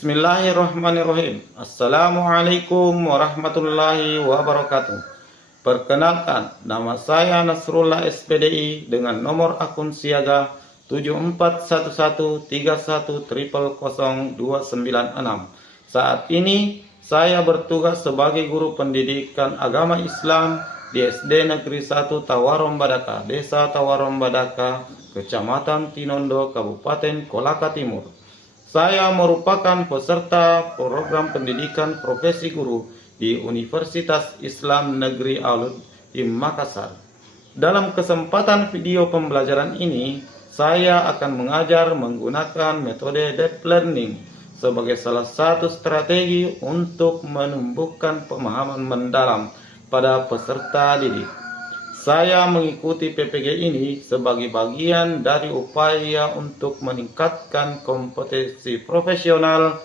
Bismillahirrahmanirrahim. Assalamualaikum warahmatullahi wabarakatuh. Perkenalkan, nama saya Nasrullah SPDI dengan nomor akun siaga 741131000296. Saat ini saya bertugas sebagai guru pendidikan agama Islam di SD Negeri 1 Tawarombadaka, Desa Tawarombadaka, Kecamatan Tinondo, Kabupaten Kolaka Timur. Saya merupakan peserta program pendidikan profesi guru di Universitas Islam Negeri Alud di Makassar. Dalam kesempatan video pembelajaran ini, saya akan mengajar menggunakan metode deep learning sebagai salah satu strategi untuk menumbuhkan pemahaman mendalam pada peserta didik. Saya mengikuti PPG ini sebagai bagian dari upaya untuk meningkatkan kompetensi profesional,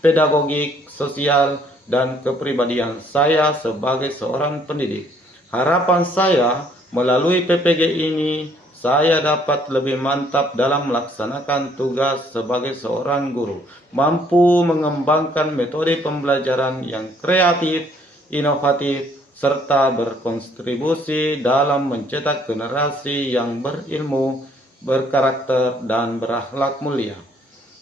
pedagogik, sosial, dan kepribadian saya sebagai seorang pendidik. Harapan saya melalui PPG ini, saya dapat lebih mantap dalam melaksanakan tugas sebagai seorang guru, mampu mengembangkan metode pembelajaran yang kreatif, inovatif, serta berkontribusi dalam mencetak generasi yang berilmu, berkarakter, dan berakhlak mulia.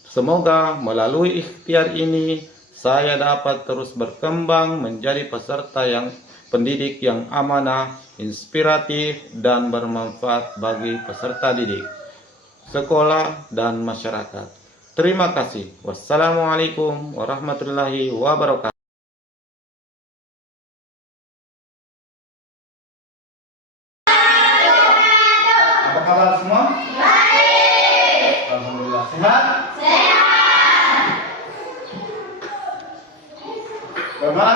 Semoga melalui ikhtiar ini, saya dapat terus berkembang menjadi peserta yang pendidik yang amanah, inspiratif, dan bermanfaat bagi peserta didik, sekolah, dan masyarakat. Terima kasih. Wassalamualaikum warahmatullahi wabarakatuh. Apa kabar semua? Baik. Alhamdulillah. Sehat? Sehat. Bagaimana?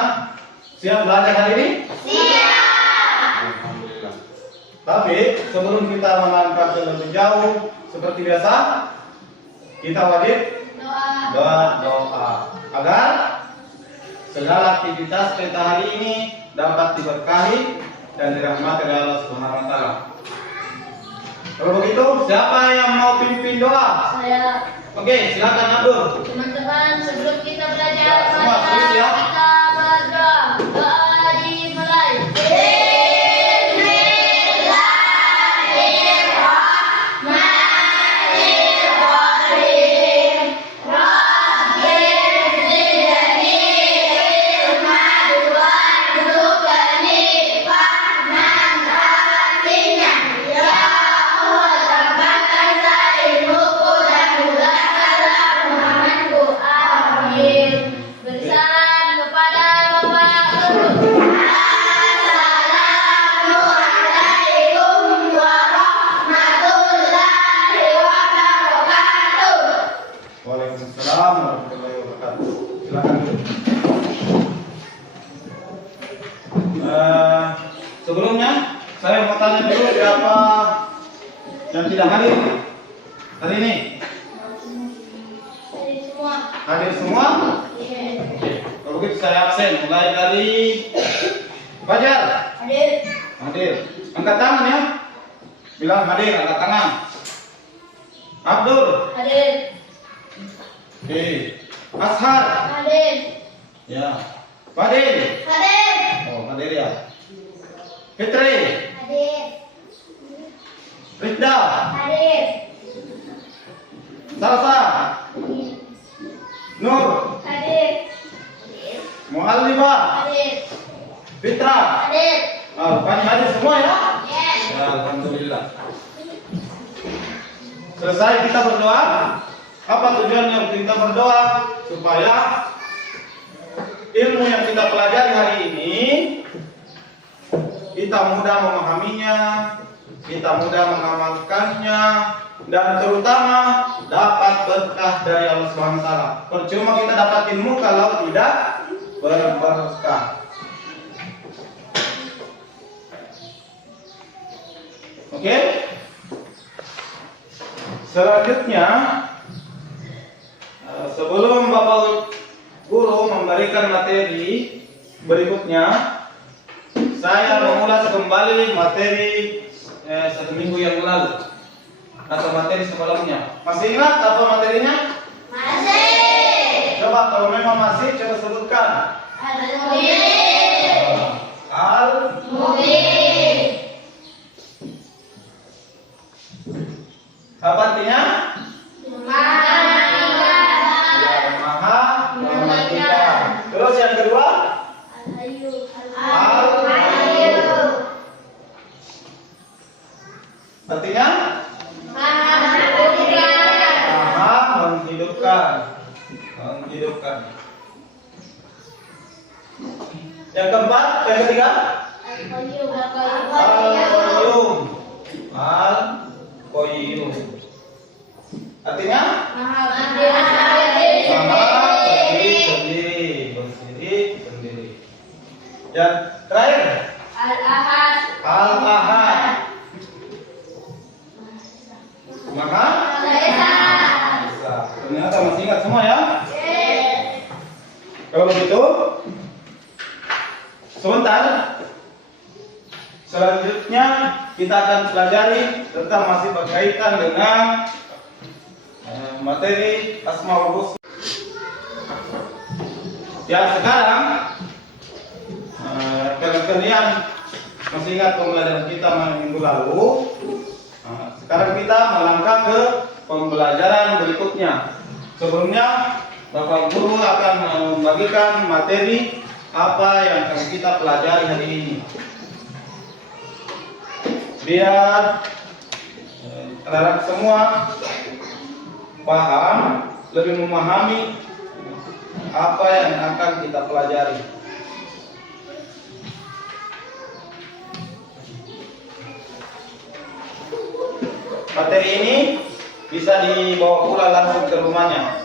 Siap belajar hari ini? Siap. Alhamdulillah. Tapi sebelum kita melangkah lebih jauh, seperti biasa, kita wajib berdoa agar segala aktivitas kita hari ini dapat diberkahi dan dirahmati oleh Allah Subhanahu wa taala. Kalau begitu, siapa yang mau pimpin doa? Saya. Oke, silakan Abdul. Teman-teman, sebelum kita belajar, semua tulis ya. kita berdoa. Doa dimulai. Bersalam kepada Bapak Guru. Assalamualaikum warahmatullahi wabarakatuh. Waalaikumsalam warahmatullahi wabarakatuh. Silakan. Sebelumnya saya mau tanya dulu siapa yang tidak hadir hari ini? Jadi semua. Hadir semua? Kalau begitu saya absen. Mulai dari Fajar. Hadir. Hadir. Angkat tangan ya. Bilang hadir, angkat tangan. Abdul. Hadir. Oke. Ashar. Hadir. Ya. Fadil. Hadir. Oh, hadir ya. Fitri. Hadir. Rifda. Hadir. Salsa. Nur. Hadir. Mu'allibah. Hadir. Fitra. Hadir. Rupanya hadir semua ya? Yes. Ya, alhamdulillah. Selesai kita berdoa. Apa tujuannya kita berdoa? Supaya ilmu yang kita pelajari hari ini kita mudah memahaminya, kita mudah mengamalkannya, dan terutama dapat berkah dari Allah Subhanahu wa taala. Percuma kita dapat ilmu kalau tidak berberkah. Oke? Selanjutnya, sebelum Bapak Guru memberikan materi berikutnya, saya mengulas kembali materi 1 minggu yang lalu atau materi sebelumnya. Masih ingat apa materinya? Masih. Coba kedua, kalau memang masih coba sebutkan. Al-Mubin. Apa artinya? Maha Ya, maha mematikan. Terus yang kedua? Al-Hayyu. Artinya? Maha menghidupkan. Menghidupkan. Yang keempat, yang ketiga? Al-Qayyum. Al-Qayyum. Artinya? Maha berdiri sendiri. Yang terakhir? Al-Ahad. Al-Ahad. Maha Esa. Esa. Ternyata masih ingat semua ya? Kalau begitu, sebentar. Selanjutnya kita akan pelajari tentang masih berkaitan dengan materi Asmaul Husna. Yang sekarang kalian masih ingat pembelajaran kita minggu lalu. Sekarang kita melangkah ke pembelajaran berikutnya. Sebelumnya Bapak Guru akan membagikan materi apa yang akan kita pelajari hari ini. Biar kalian semua paham, lebih memahami apa yang akan kita pelajari. Materi ini bisa dibawa pula langsung ke rumahnya.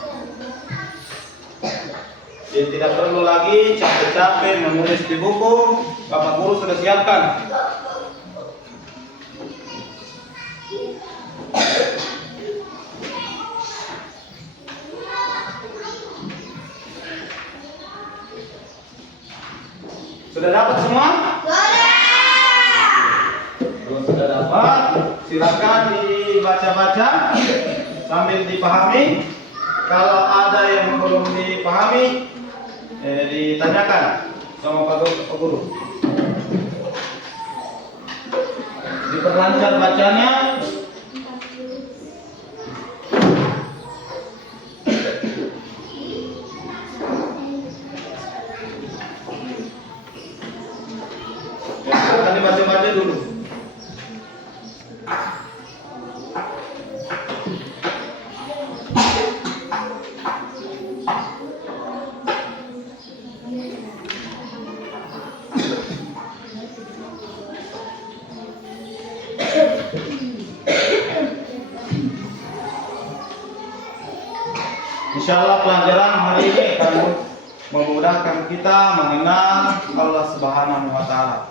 Jadi tidak perlu lagi capek-capek menulis di buku, Bapak Guru sudah siapkan. Sudah dapat semua? Kalau sudah dapat, silakan dibaca-baca sambil dipahami. Kalau ada yang belum dipahami, ditanyakan sama Pak Guru. Diperlancar bacanya. Silakan dibaca-baca dulu. Insyaallah pelajaran hari ini akan memudahkan kita mengenal Allah Subhanahu wa taala.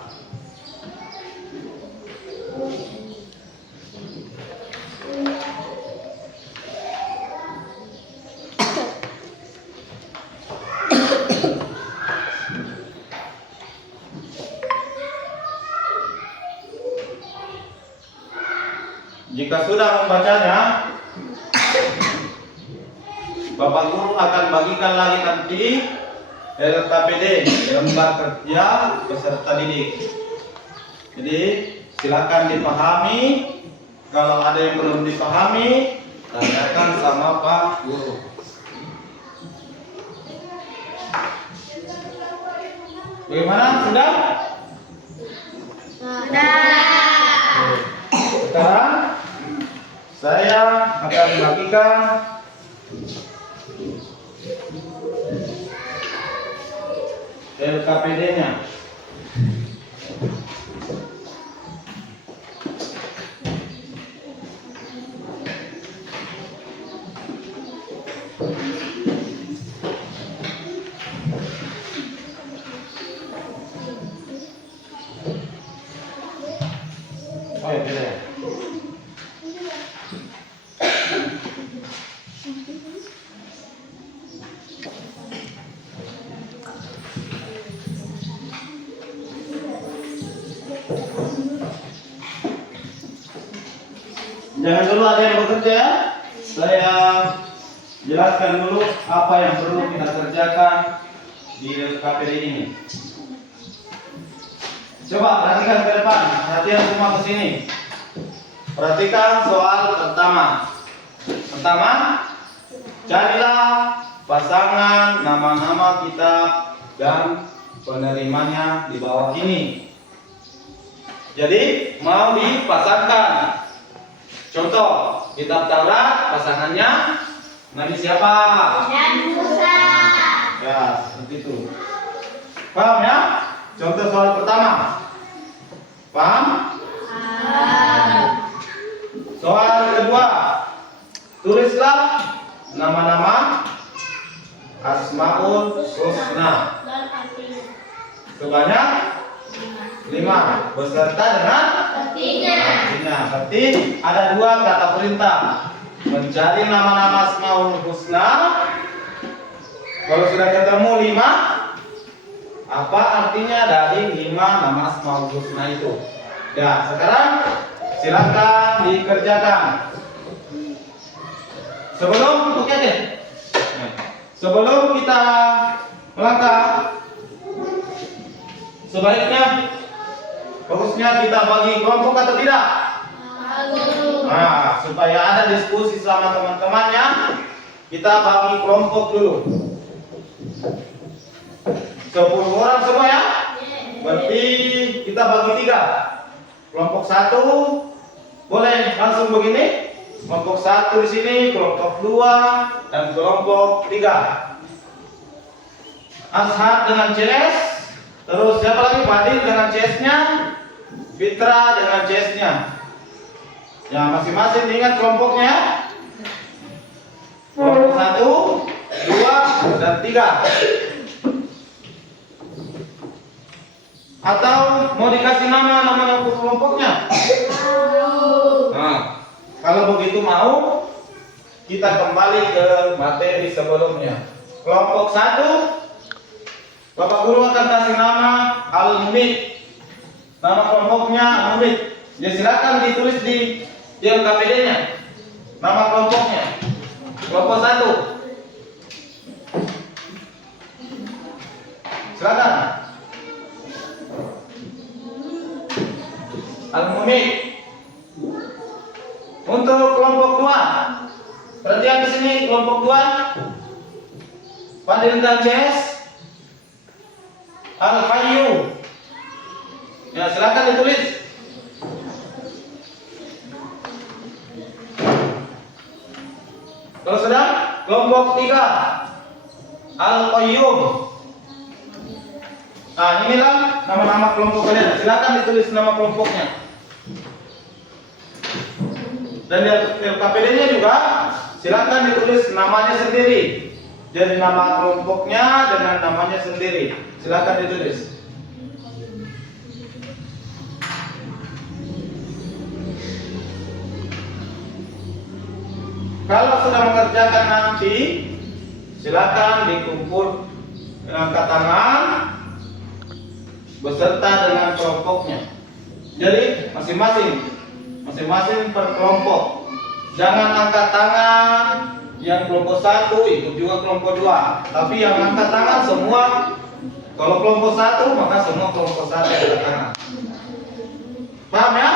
Jika sudah membacanya, Bapak Guru akan bagikan lagi nanti LKPD, lembar kerja peserta didik. Jadi silakan dipahami. Kalau ada yang belum dipahami, tanyakan sama Pak Guru. Bagaimana? Sudah? Sekarang saya akan bagikan LKPD-nya. Oh ya, tidak ya. Jangan dulu ada yang bekerja. Saya jelaskan dulu apa yang perlu kita kerjakan di KPD ini. Coba perhatikan ke depan, perhatian semua ke sini. Perhatikan soal pertama. Pertama, carilah pasangan nama-nama kitab dan penerimanya di bawah ini. Jadi mau dipasangkan. Contoh, kitab Taurat pasangannya Nabi siapa? Nabi Musa. Ya, seperti itu. Paham ya? Contoh soal pertama. Paham? Soal kedua. Tulislah nama-nama Asmaul Husna sebanyak 5 beserta dengan artinya. Berarti ada 2 kata perintah. Mencari nama-nama Asmaul Husna. Kalau sudah ketemu 5, apa artinya dari 5 nama Asmaul Husna itu? Ya, sekarang silakan dikerjakan. Sebelum kita melangkah, sebaiknya bagusnya kita bagi kelompok atau tidak? Nah, supaya ada diskusi sama teman-temannya, kita bagi kelompok dulu. 10 orang semua ya? Berarti kita bagi 3. Kelompok 1 boleh langsung begini. Kelompok 1 di sini, kelompok 2 dan kelompok 3. Ashad dengan CS, terus siapa lagi? Fadil dengan CS-nya, Fitra dengan CS-nya. Ya, masing-masing ingat kelompoknya. Kelompok 1, 2, dan 3. Atau mau dikasih nama kelompoknya? Nah, kalau begitu mau, kita kembali ke materi sebelumnya. Kelompok 1, Bapak Guru akan kasih nama Al-Mumid. Nama kelompoknya Al-Mumid. Ya, silakan ditulis di LKPD-nya. Nama kelompoknya. Kelompok 1. Silakan. Al-Mumid. Untuk kelompok 2, perhatian di sini kelompok 2, Fadil dan CS, Al-Hayyu. Ya, silakan ditulis. Kalau sudah, kelompok 3, Al-Qayyum. Nah, inilah nama-nama kelompok kalian. Silakan ditulis nama kelompoknya. Dan di LKPD-nya juga silakan ditulis namanya sendiri. Jadi nama kelompoknya dengan namanya sendiri. Silakan ditulis. Kalau sudah mengerjakan nanti, silakan dikumpul angkat tangan beserta dengan kelompoknya. Jadi masing-masing per kelompok. Jangan angkat tangan yang kelompok 1 ikut juga kelompok 2. Tapi yang angkat tangan semua, kalau kelompok 1 maka semua kelompok 1 angkat tangan. Paham ya?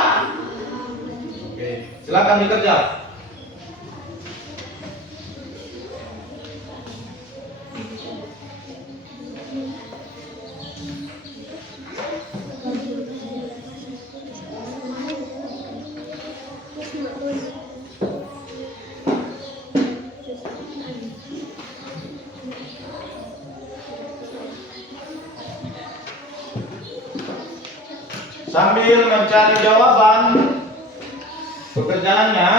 Oke, silakan dikerja. Sambil mencari jawaban pekerjaannya,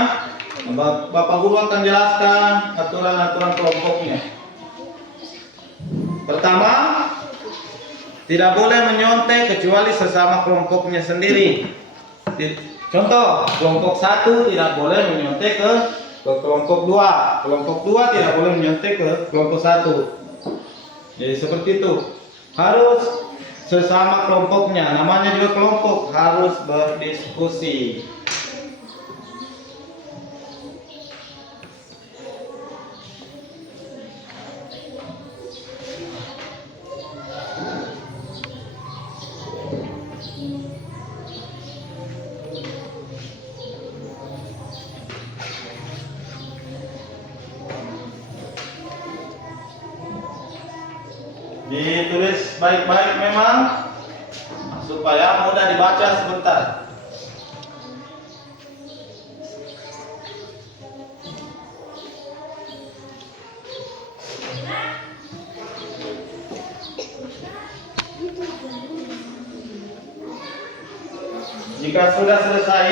Bapak Guru akan jelaskan aturan-aturan kelompoknya. Pertama, tidak boleh menyontek kecuali sesama kelompoknya sendiri. Contoh, kelompok 1 tidak boleh menyontek ke kelompok 2. Kelompok 2 tidak boleh menyontek ke kelompok 1. Jadi seperti itu. Harus sesama kelompoknya, namanya juga kelompok, harus berdiskusi. Ditulis baik-baik memang supaya mudah dibaca sebentar. Jika sudah selesai,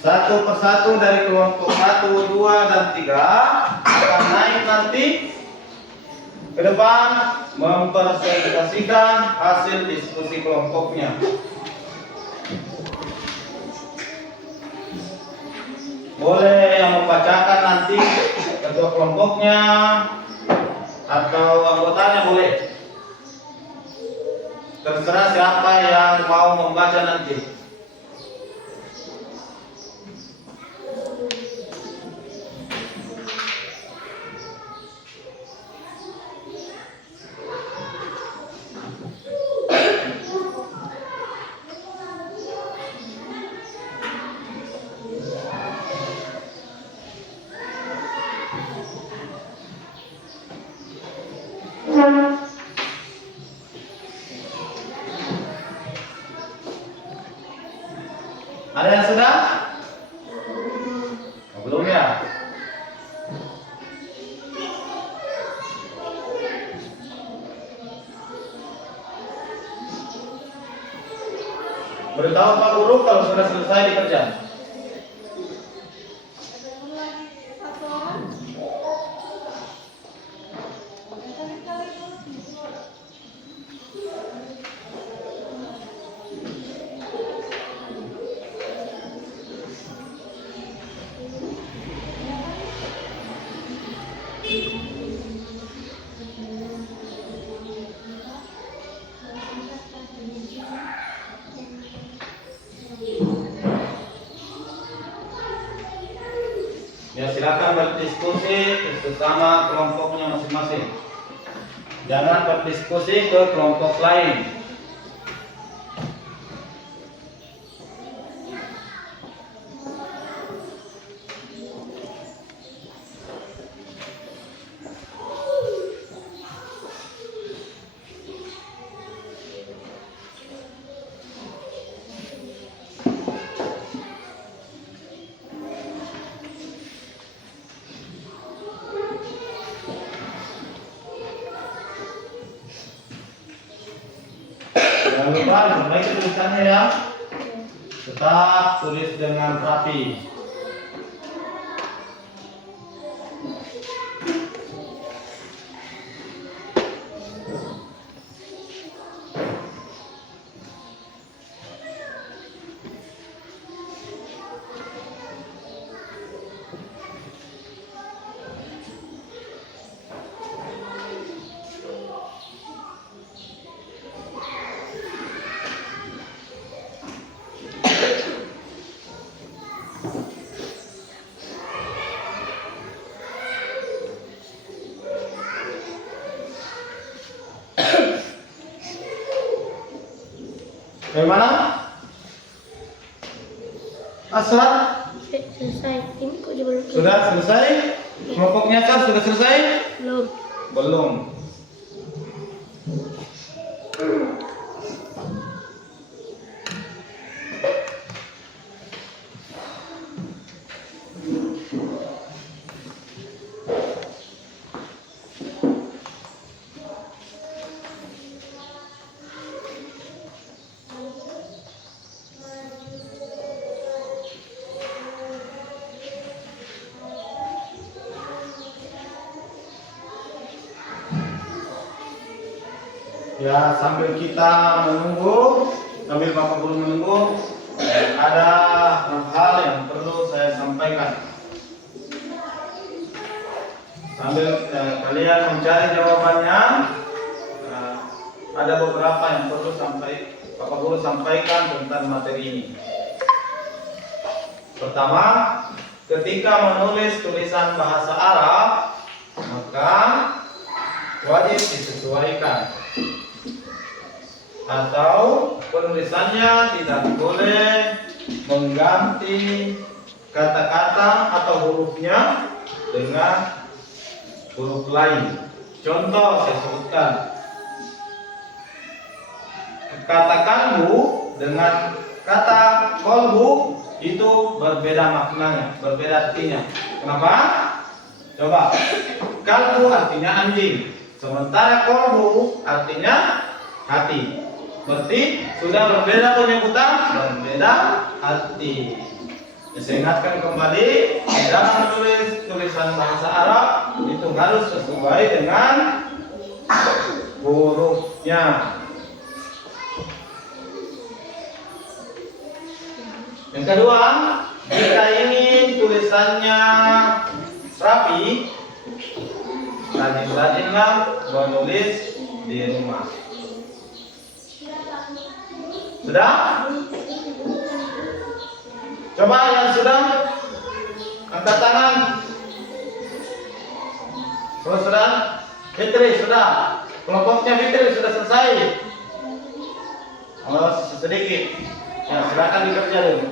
satu persatu dari kelompok 1, 2, dan 3 akan naik nanti ke depan mempresentasikan hasil diskusi kelompoknya. Boleh yang membacakan nanti ketua kelompoknya atau anggotanya boleh. Terserah siapa yang mau membaca nanti. Ada yang sudah? Oh, belum ya? Beritahu Pak Guru kalau sudah selesai dikerjakan. Ya, silakan berdiskusi bersama kelompoknya masing-masing. Jangan berdiskusi ke kelompok lain. Jangan lupa diperbaiki tulisannya ya. Tetap tulis dengan rapi. Bagaimana? Asal? Selesai. Ini kok juga belum Sudah selesai? Kelompoknya kan sudah selesai? belum. Belum. Ya, sambil kita menunggu, sambil Bapak Guru menunggu, ada hal yang perlu saya sampaikan. Sambil kalian mencari jawabannya, ada beberapa yang perlu Bapak Guru sampaikan tentang materi ini. Pertama, ketika menulis tulisan bahasa Arab, maka wajib disesuaikan. Atau penulisannya tidak boleh mengganti kata-kata atau hurufnya dengan huruf lain. Contoh saya sebutkan. Kata kalbu dengan kata kolbu itu berbeda maknanya, berbeda artinya. Kenapa? Coba. Kalbu artinya anjing, sementara kolbu artinya hati. Berarti sudah berbeda penyebutan, berbeda arti. Saya ingatkan kembali, dalam menulis tulisan bahasa Arab itu harus sesuai dengan hurufnya. Yang kedua, jika ingin tulisannya rapi, rajin-rajinlah menulis di rumah. Sudah? Coba yang sudah angkat tangan. Kalau sudah, Fitri sudah. Kelompoknya Fitri sudah selesai. Oh, sedikit. Ya, silakan dikerja dulu.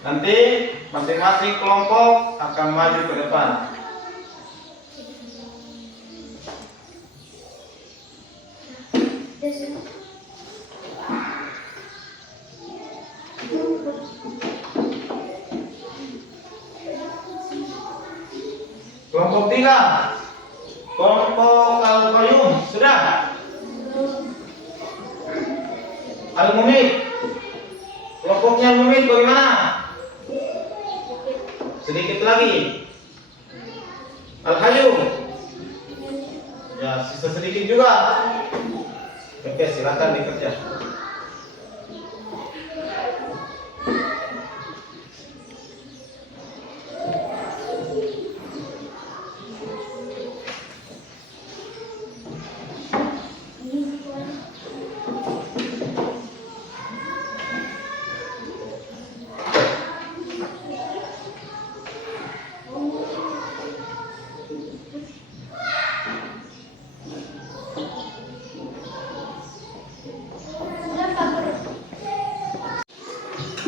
Nanti masing-masing kelompok akan maju ke depan. Kelompok 3, kelompok Al-Qayyum sudah. Al-Mumid, kelompoknya Mumid bagaimana? Sedikit lagi. Al-Hayyu, ya sisa sedikit juga. Oke, silakan dikerja.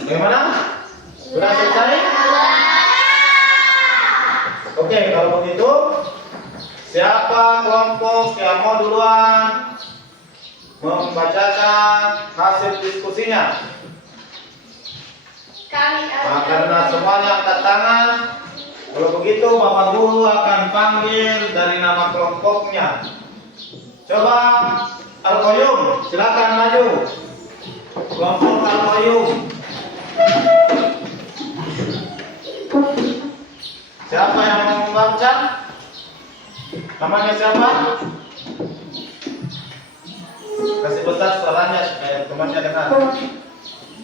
Bagaimana? Sudah selesai? Oke, kalau begitu siapa kelompok yang mau duluan membacakan hasil diskusinya? Nah, karena semuanya angkat tangan, kalau begitu Bapak Guru akan panggil dari nama kelompoknya. Coba Al-Qayyum, silakan maju. Kelompok Al-Qayyum. Siapa yang mau membaca? Namanya siapa? Kasih besar suaranya supaya temannya dengar.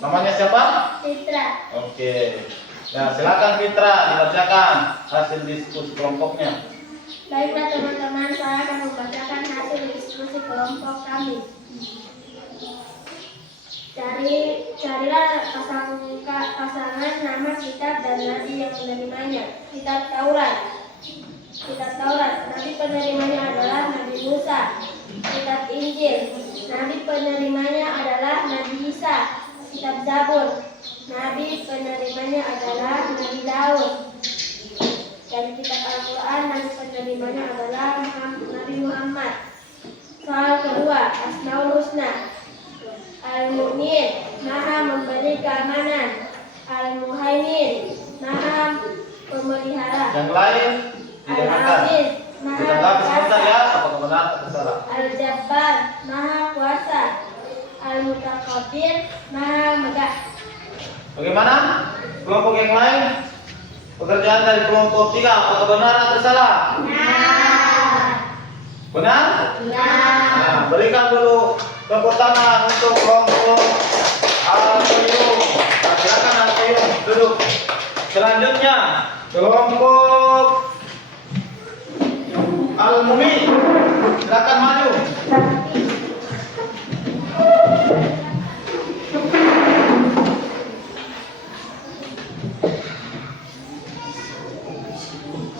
Namanya siapa? Fitra. Oke. Nah, silakan Fitra dibacakan hasil diskusi kelompoknya. Baiklah teman-teman, saya akan membacakan hasil diskusi kelompok kami. Carilah pasangan nama kitab dan nabi yang menerimanya. Kitab Taurat. Nabi penerimanya adalah Nabi Musa. Kitab Injil. Nabi penerimanya adalah Nabi Isa. Kitab Zabur. Nabi penerimanya adalah Nabi Daud. Dan kitab Al-Quran, Nabi penerimanya adalah Nabi Muhammad. Soal kedua, Asmaul Husna. Al-Mu'min, Maha memberi keamanan. Al-Muhaimin, Maha pemelihara. Yang lain didengarkan. Al-Aziz, Maha kuasa. Ya, apakah benar atau salah? Al-Jabbar, Maha kuasa. Al-Mutakabbir, Maha megah. Bagaimana? Kelompok yang lain? Pekerjaan dari kelompok 3 apakah benar atau salah? Benar? Nah, berikan dulu tepuk tangan untuk kelompok Al-Qayyum. Nah, silakan Al-Qayyum duduk. Selanjutnya kelompok Al-Mumin, silakan maju.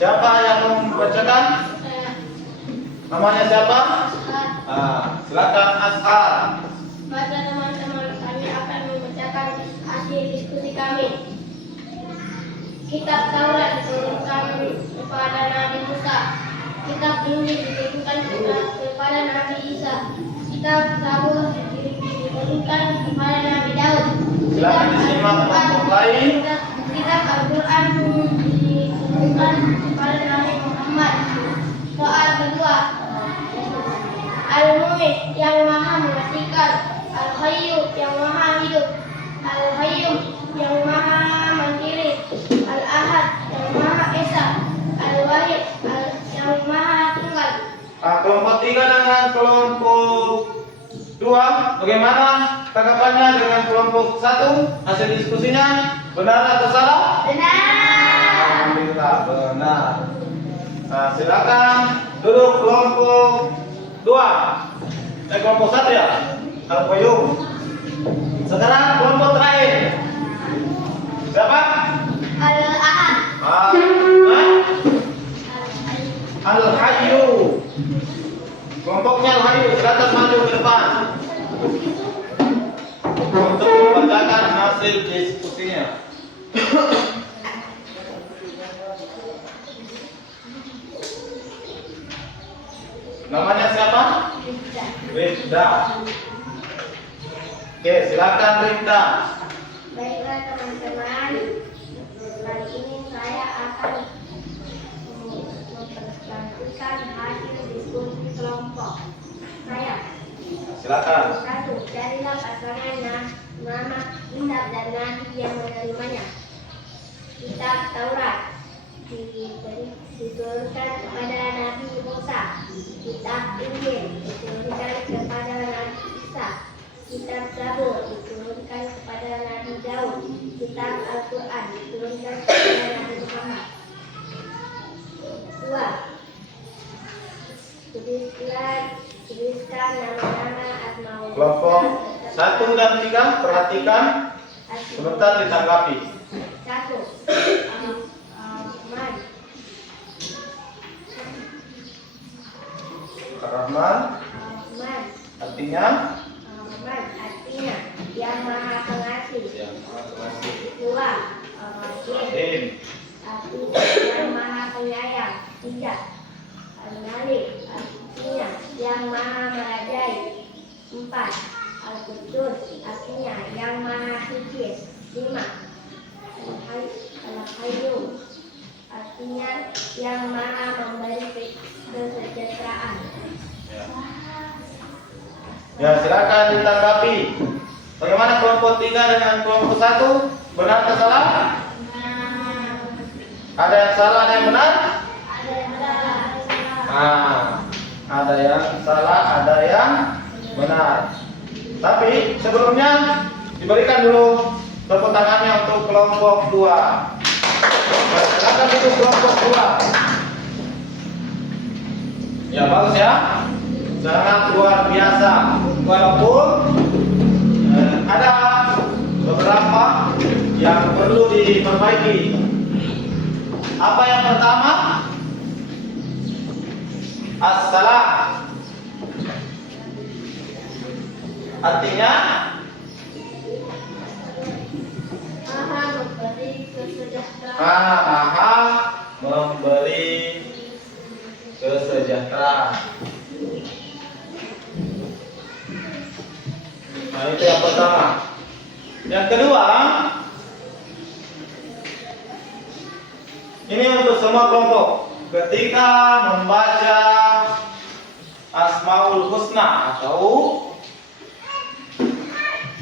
Siapa yang membacakan? Namanya siapa? Silakan Ashar. Baca teman-teman, kami akan membacakan hasil diskusi kami. Kitab Taurat diturunkan kepada Nabi Musa. Kitab Injil diturunkan kepada Nabi Isa. Kitab Zabur diturunkan kepada Nabi Daud. Silakan disimak kelompok lain. Kitab Al-Quran diturunkan kepada Nabi Muhammad. Soal kedua, Al-Mu'min yang maha mematikan, Al-Hayyu yang maha hidup, Al-Hayyum yang maha mandiri, Al-Ahad yang maha esa, Al-Wahid yang maha tunggal. Kelompok 3 dengan kelompok 2, bagaimana tanggapannya dengan kelompok 1? Hasil diskusinya benar atau salah? Benar. Alhamdulillah benar. Nah, silakan duduk kelompok 2. Kelompok 1 ya. Al-Qayyum. Sekarang kelompok terakhir. Siapa? Al-Ahad. Al-Hayyu. Kelompoknya Al-Hayyu, silakan maju ke depan untuk membacakan hasil diskusinya. Namanya siapa? Rifda. Oke, silakan Rifda. Baiklah teman-teman, kali ini saya akan mempresentasikan hasil diskusi kelompok saya. Silakan. 1. Carilah pasangan nama, kitab dan nabi yang menerimanya. Kitab Taurat diturunkan kepada Nabi Musa. Kitab Injil diturunkan kepada Nabi Isa. Kitab Zabur diturunkan kepada Nabi Daud. Kitab Al-Quran diturunkan kepada Nabi Muhammad. 2. Tuliskan nama-nama asmaul Kelompok 1 dan 3 perhatikan, sebentar ditanggapi. 1. Ar-Rahman. Ar-Rahman Ar-Rahman. artinya Ar-Rahman artinya yang maha pengasih. yang Maha Pengasih. 2. Ar-Rahim Rahim. artinya yang maha penyayang. 3. Al-Malik artinya yang maha merajai. 4. Al-Qudus artinya yang maha suci. 5. Al-Qayyum artinya yang maha memberi kesejahteraan. Ya, silakan ditanggapi. Bagaimana kelompok 3 dengan kelompok 1? Benar atau salah? Ada yang salah, ada yang benar? Ada yang salah, ada yang benar. Tapi sebelumnya diberikan dulu tepuk tangannya untuk kelompok 2. Silakan duduk kelompok 2. Ya, bagus ya. Sangat luar biasa. Walaupun ada beberapa yang perlu diperbaiki. Apa yang pertama? As-salam. Artinya Maha memberi kesejahteraan. Maha memberi kesejahteraan. Nah, itu yang pertama. Yang kedua, ini untuk semua kelompok. Ketika membaca Asmaul Husna atau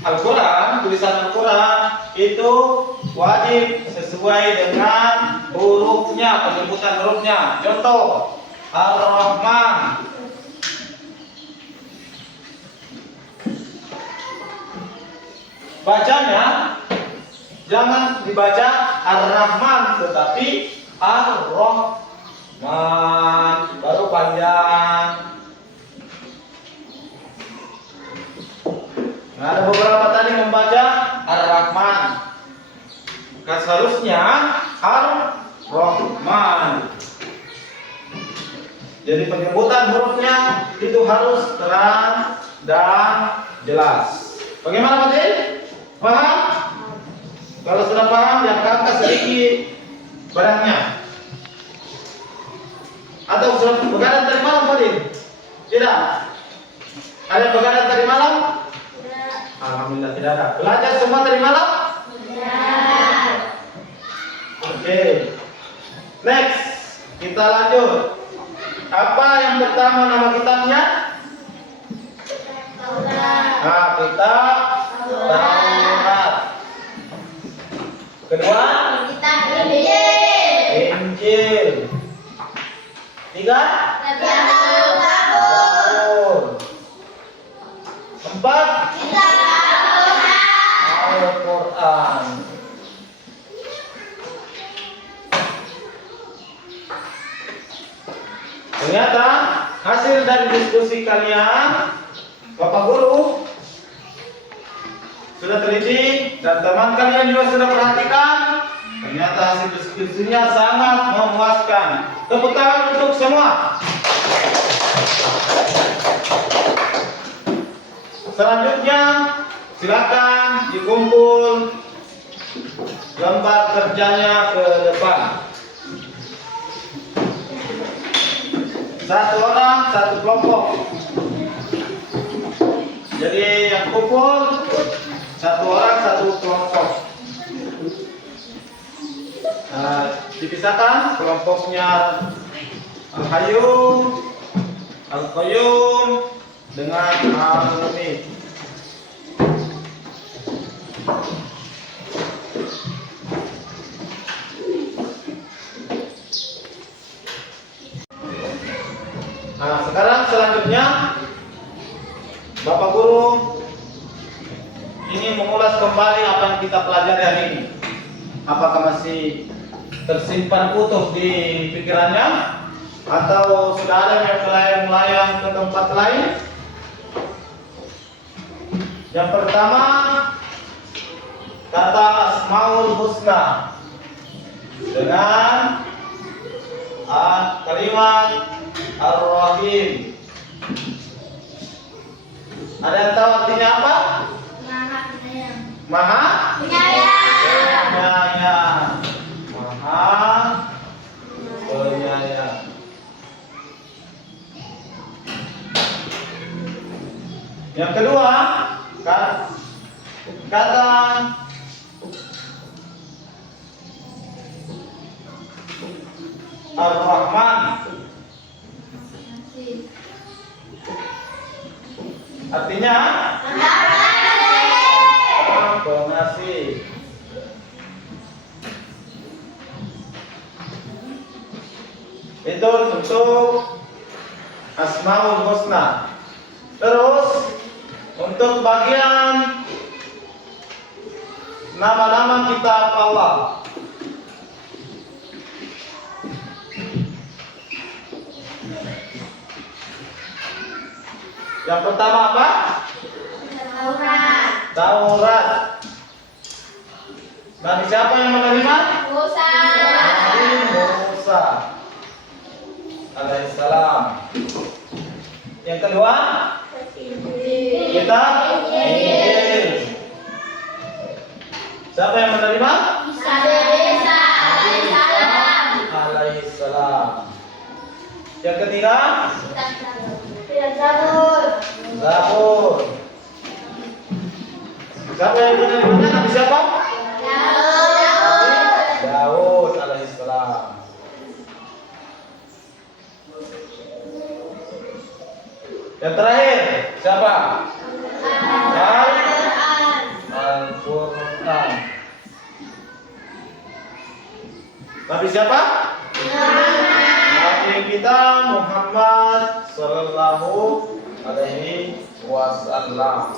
Al-Quran, tulisan Al-Quran itu wajib sesuai dengan hurufnya, penyebutan hurufnya. Contoh, Ar-Rahman. Bacanya jangan dibaca Ar-Rahman, tetapi Ar-Rahman, baru panjang. Nah, ada beberapa tadi membaca Ar-Rahman, maka seharusnya Ar-Rahman. Jadi penyebutan hurufnya itu harus terang dan jelas. Bagaimana Pak Din? Paham? Kalau sudah paham, yang angkat sedikit barangnya? Atau sudah begadang tadi malam, Fadil? Tidak. Ada begadang tadi malam? Tidak. Alhamdulillah tidak ada. Belajar semua tadi malam? Tidak. Oke. Next, kita lanjut. Apa yang pertama nama kitabnya? Taurat. Kitab Taurat. Kedua, Kitab Injil. Injil. Tiga, Kitab Zabur. Empat, Kitab Al-Quran. Al-Quran. Ternyata hasil dari diskusi kalian, Bapak Guru sudah teliti dan teman kalian juga sudah perhatikan. Ternyata hasil diskusinya sangat memuaskan. Tepuk tangan untuk semua. Selanjutnya silakan dikumpul lembar kerjanya ke depan. Satu orang, satu kelompok. Jadi yang kumpul satu orang, satu kelompok. Dipisahkan kelompoknya Al-Hayyum, Al-Qayyum dengan Al-Mu'min. Sekarang selanjutnya Bapak Guru ingin mengulas kembali apa yang kita pelajari hari ini. Apakah masih tersimpan utuh di pikirannya atau sudah ada yang melayang-layang ke tempat lain? Yang pertama, kata Asmaul Husna dengan kalimat Ar-Rahim. Ada yang tahu artinya apa? Maha Penyayang. Maha Penyayang. Penyayang. Maha Penyayang. Yang kedua, kata Ar-Rahman. Artinya pengasih. Itu untuk Asmaul Husna. Terus untuk bagian nama-nama kitab Allah. Yang pertama apa? Taurat. Taurat. Nabi siapa yang menerima? Musa. Nabi Musa alaihissalam. Yang kedua, kitab Injil. Siapa yang menerima? Isa alaihissalam. Alaihissalam. Yang ketiga, Kitab Zabur. Zabur. Siapa yang menerima? Nabi siapa? Daud alaihissalam. Yang terakhir siapa? Al-Quran. Nabi siapa? Nabi kita Muhammad sallallahu alaihi wasallam.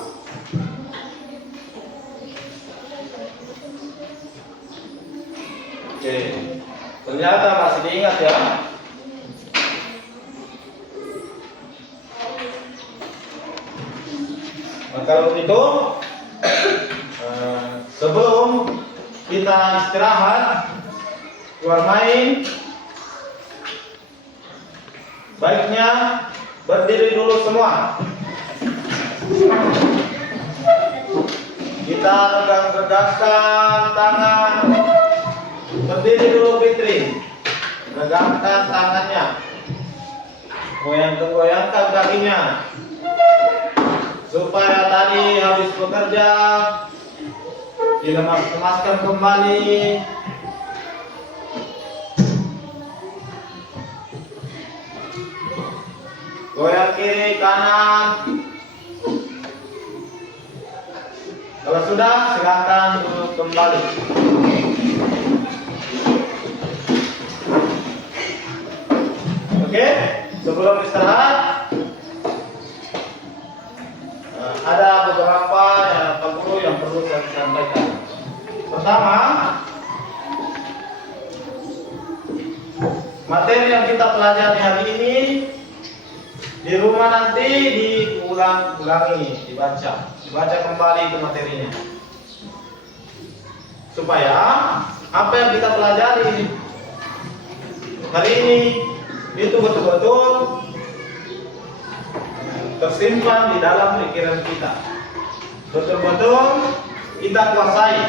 Oke, ternyata masih diingat ya. Maka begitu, sebelum kita istirahat keluar main, baiknya berdiri dulu semua. Kita regang-regangkan tangan Berdiri dulu Fitri. Regangkan tangannya. Goyangkan kakinya. Supaya tadi habis bekerja dilemas-lemaskan kembali. Goyang kiri kanan. Kalau sudah, silakan duduk kembali. Oke, sebelum istirahat ada beberapa Pak Guru yang perlu saya sampaikan. Pertama, materi yang kita pelajari hari ini di rumah nanti diulang-ulangi, dibaca kembali itu materinya, supaya apa yang kita pelajari hari ini itu betul-betul tersimpan di dalam pikiran kita, betul-betul kita kuasai.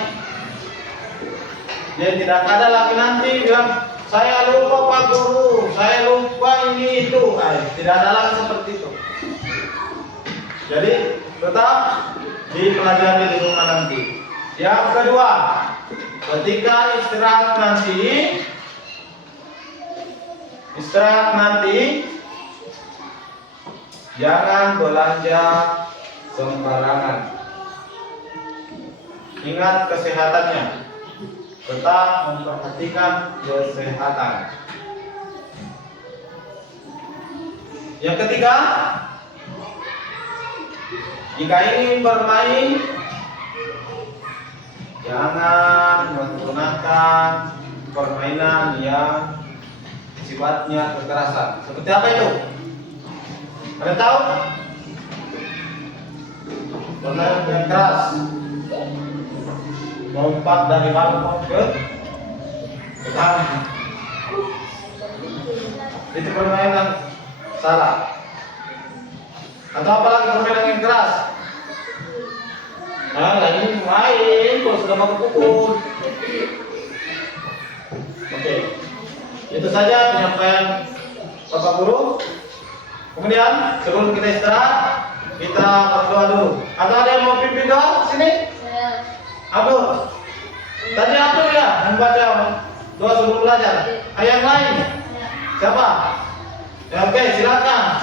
Jadi tidak ada lagi nanti bilang saya lupa Pak Guru, saya lupa ini itu. Tidak ada lagi seperti itu. Jadi tetap dipelajari di rumah nanti. Yang kedua, ketika istirahat nanti jangan belanja sembarangan. Ingat kesehatannya. Tetap memperhatikan kesehatan. Yang ketiga, jika ingin bermain, jangan menggunakan permainan yang sifatnya kekerasan. Seperti apa itu? Ada tahu? Permainan yang keras, lompat dari balkon ke tanah. Itu permainan salah. Atau apalagi permainan yang keras? Ini main, kalau sudah mau pukul. Oke, itu saja penyampaian Bapak Guru. Kemudian sebelum kita istirahat, kita berdoa dulu. Atau ada yang mau pimpin doa sini? Abdul, tadi Abdul ya membaca doa sebelum belajar. Yang lain? Siapa? Ya, oke, silakan.